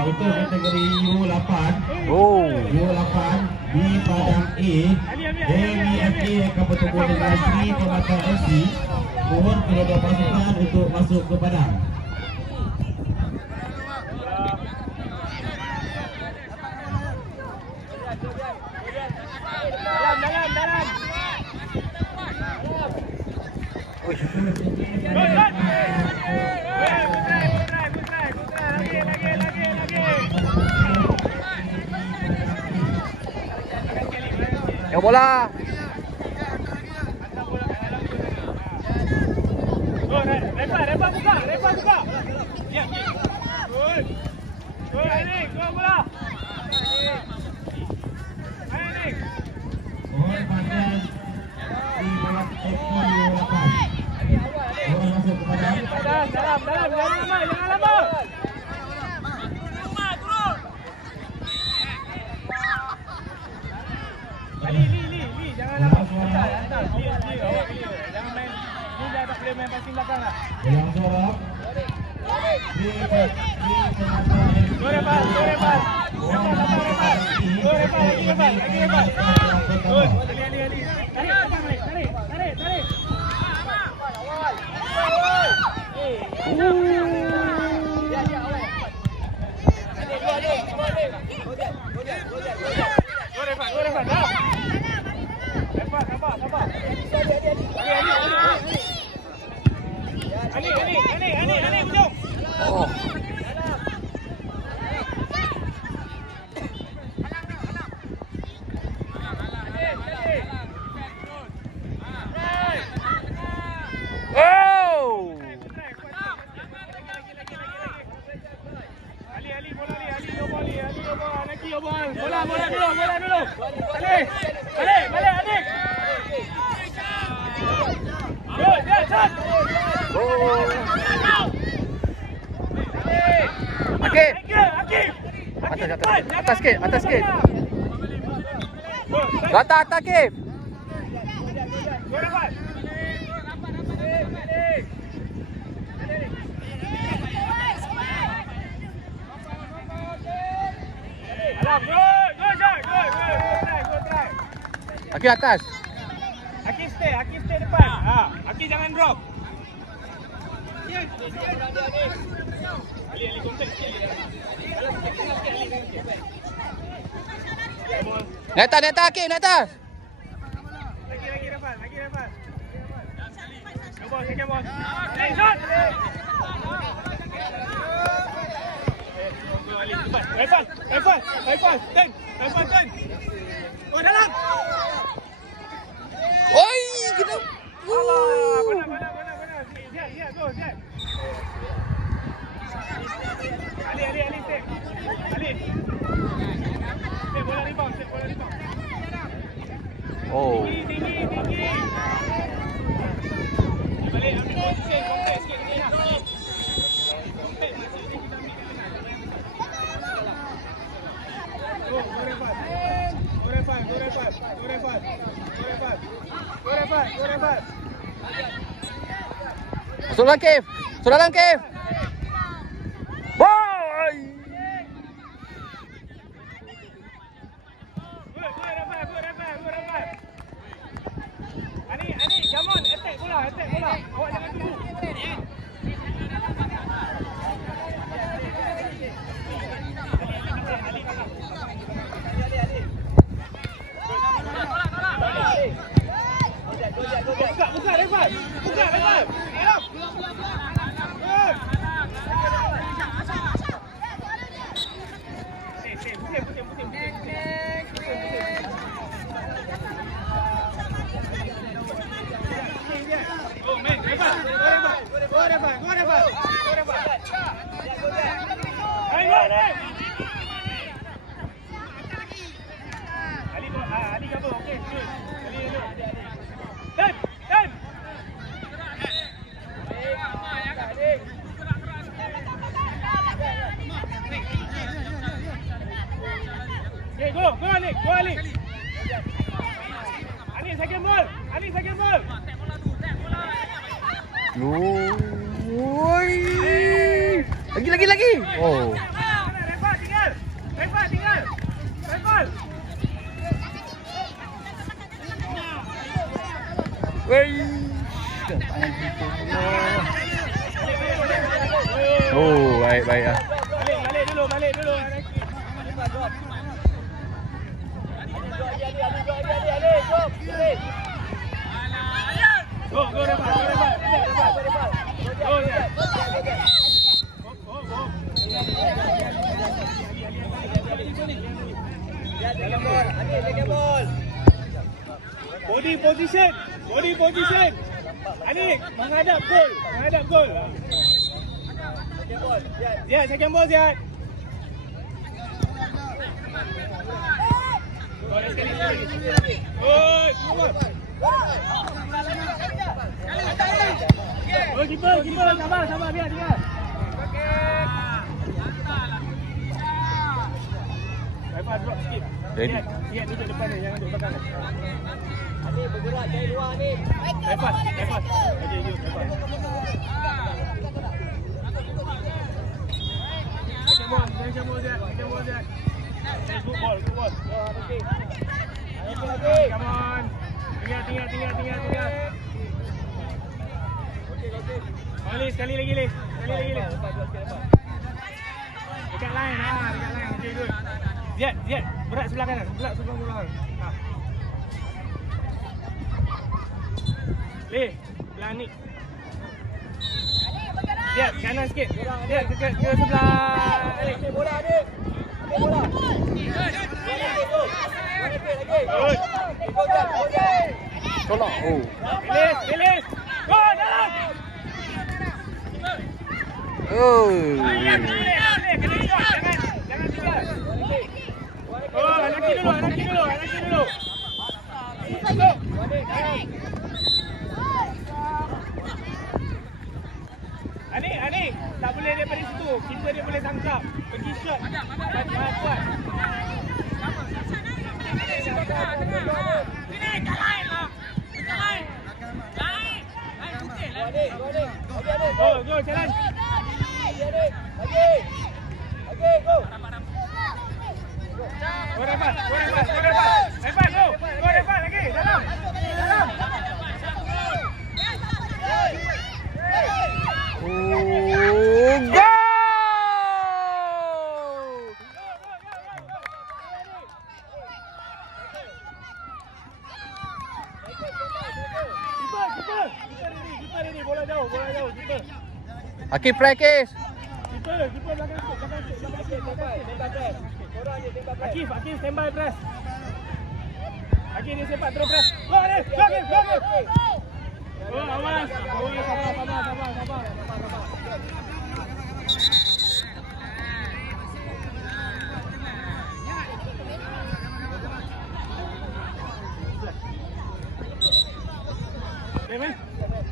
Untuk kategori U8. U8 di Padang A, ABFA akan bertemu dengan Sri Permata FC. Mohon kedua-dua pasukan untuk masuk ke padang. Dalam. Yang bola. Repa buka. Ya. Good. Ini, go bola. Ini. Mohon panjang di bola FQ8. Mohon masuk ke padang. Dalam. Jangan lama. Li, jangan lama. Hantar. Li, jangan main. Ni dah tak boleh main passing belakang lah. Yang sorok. Go Repas. Good. Ali. Tarik. Go Repas. Sabar. Ali, ujung. Oh. Bola dulu. Balik, adik. Good, shot. Akif. Atas sikit. Atas Akif. Go Repas. Good try. Akif atas. Akif stay depan. Akif jangan drop. Ali kontak sikit. Naik atas Akif, naik atas. Lagi Repas. Second ball. Hey, shot. Repas. Ten. Oh, dalam. Oi, kena. Benar. Siap, go. Ali, stay. Ali. Stay, bola rebound. Oh. Tinggi. Balik, ambil position, kontak sikit ke tengah. Go Repas. Masuk dalam Akif. Boy. Good Repas. Ani, come on, attack bola. Awak jangan tunggu. Buka Repas. Ali cover, okay. Dan. Okay, go Ali. Ali second ball. Oi. Lagi. Oh. Jamal. Wey. Oh, baik ah. Balik dulu. Go, Rebat. Go, ya. Body position. Anik, menghadap gol. Ziad, second ball, Ziad. Oh, keeper, sabar, biar. Lepas drop sikit. Lihat duduk depan ni, jangan duduk belakang. Ani bergerak dari luar ni. Lepas. Okey, jom lepas. Second ball dia. Good ball. Okey. Come on. Tinggal. Okey. Sekali lagi. Dekat line. Okey, good. Ziad, berat sebelah kanan. Leh, belah ni. Ziad, kanan sikit. Ziad, ke sebelah. Bola, adik. Bola. Tolak. Oh. Release. Go, dalam. Oh. Jangan tinggal. Oh, anaki dulu. Anik, tak boleh daripada situ. Kita dia boleh tangkap. Pergi shot. Kuat. Ini kalah lah. Go, jalan. Lagi, go. Go Rebat. Rebat, go. Go Rebat lagi. Dalam. Oh, go! Kita ini bola jauh. Kita. Akif practice. Kita belakang sikit. Akif standby press. Akif dia sepak terus press. Go Akif. Oh, awas. Sabar.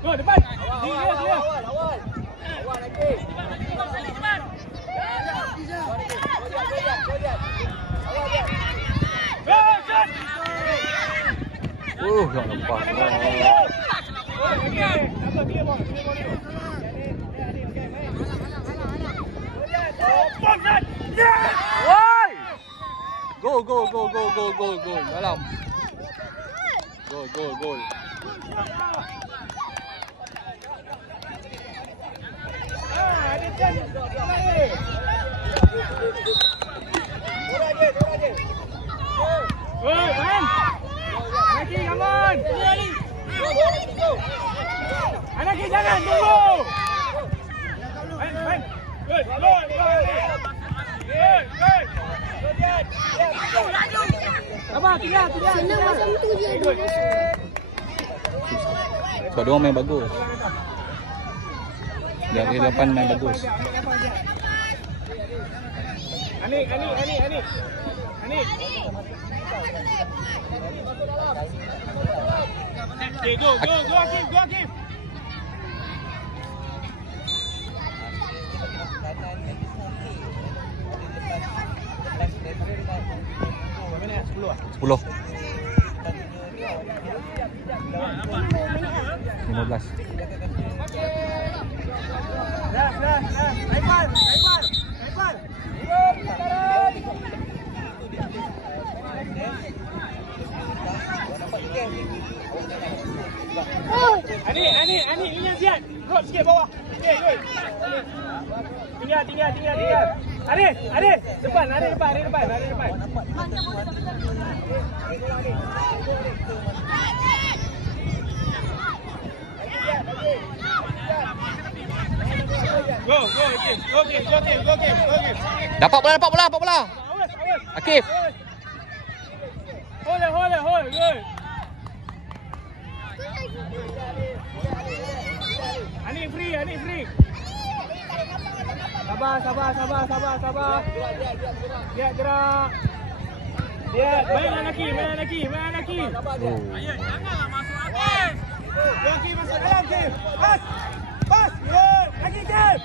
Go depan. Awal lagi. Tak lepas. Woi! Gol. Dalam. Gol. Oi, man. Anaki, come on. Anaki, jangan tunggu. Man. Good. Sabar, tinggal. Senang macam tu je dulu. Sebab diorang main bagus. Dari depan main bagus. Anik. Okay, go Akif. Sepuluh. 15. Dah. Lepas. Ani, lihat siap. Drop sikit bawah. Okey, good. Tinggal. Ari, depan. Go, game. Dapat bola. Akif. Hold, good. Ani free. Sabar. Lihat gerak. Lihat, main lelaki. Oh. Janganlah masuk Akif. Lelaki masuk dalam, Akif. Pas. Good. Lagi, Akif.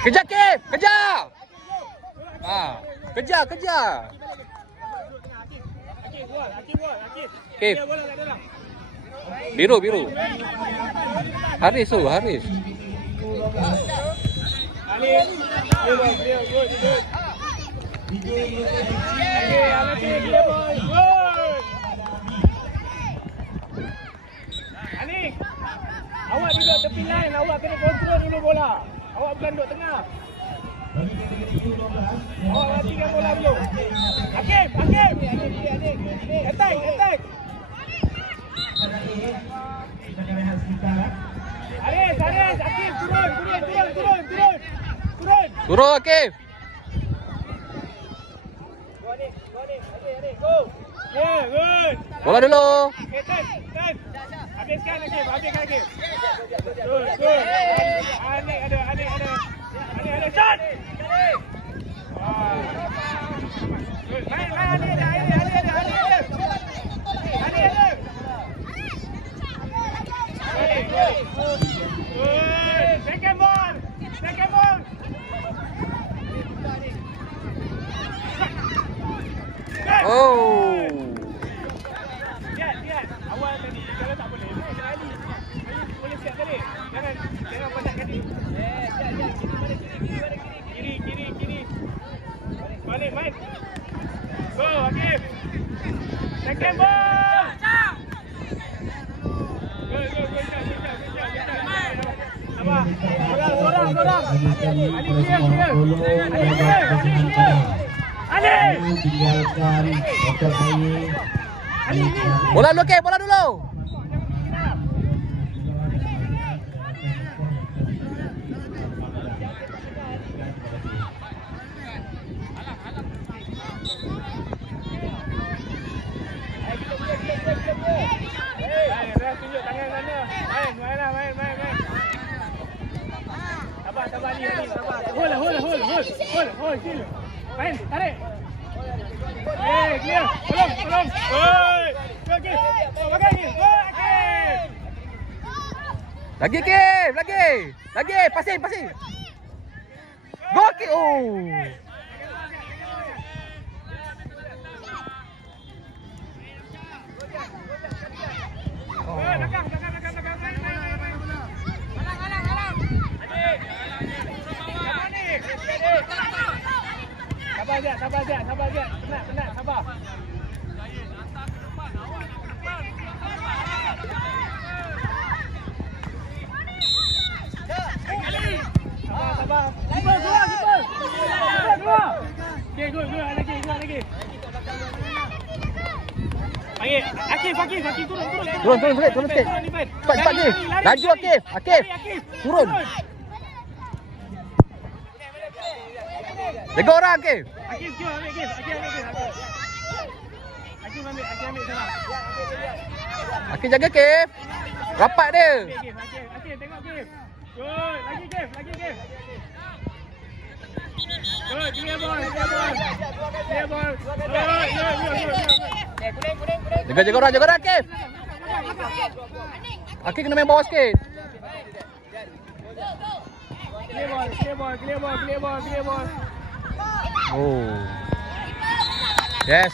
Kejar Akif, kejar. Kejar. Akif. Dia bola kat dalam. Biru. Haris. Alif. Good. Ani, awak duduk tepi line, awak kena kontrol dulu bola. Awak bukan duduk tengah. Awak matikan bola dulu. Akif. Attack. Haris, Akif turun. Turun Akif. Go. Yeah, good. Bola dulu. Okay, turn. Habiskan Akif. Good. Anik ada shot. Good. Main Anik ada. Good. Second ball. Oh. Lihat. Awal tadi kalau tak boleh, sekali. Boleh siap balik. Jangan pasal kaki. Siap. Kiri. Balik, main. Go, Akif. Second ball. Go. Sabar. Sorang. Ali clear. Ali. Tinggalkan otot Ali. Bola dulu Akif, bola dulu. Tunjuk tangan sana. Main. Sabar ni. Hold, chill. Main, tarik. Clear. Tolong. Oi. Okey. Bagai ni. Okey. Lagi Akif, lagi. Passing. Go Akif. Oh. Belakang. Sabar Zat. Penat, sabar. Sabar. Keluar. Okay, good. Lagi. Akif, turun sikit. Cepat Akif. Laju Akif. Turun. Jaga orang Akif. Akif ambil sana. Akif jaga Akif. Rapat dia. Akif tengok Akif. Good, lagi Akif. Good, clear ball. Good. Jaga orang Akif. Akif kena main bawah sikit. Clear ball. Oh. Yes.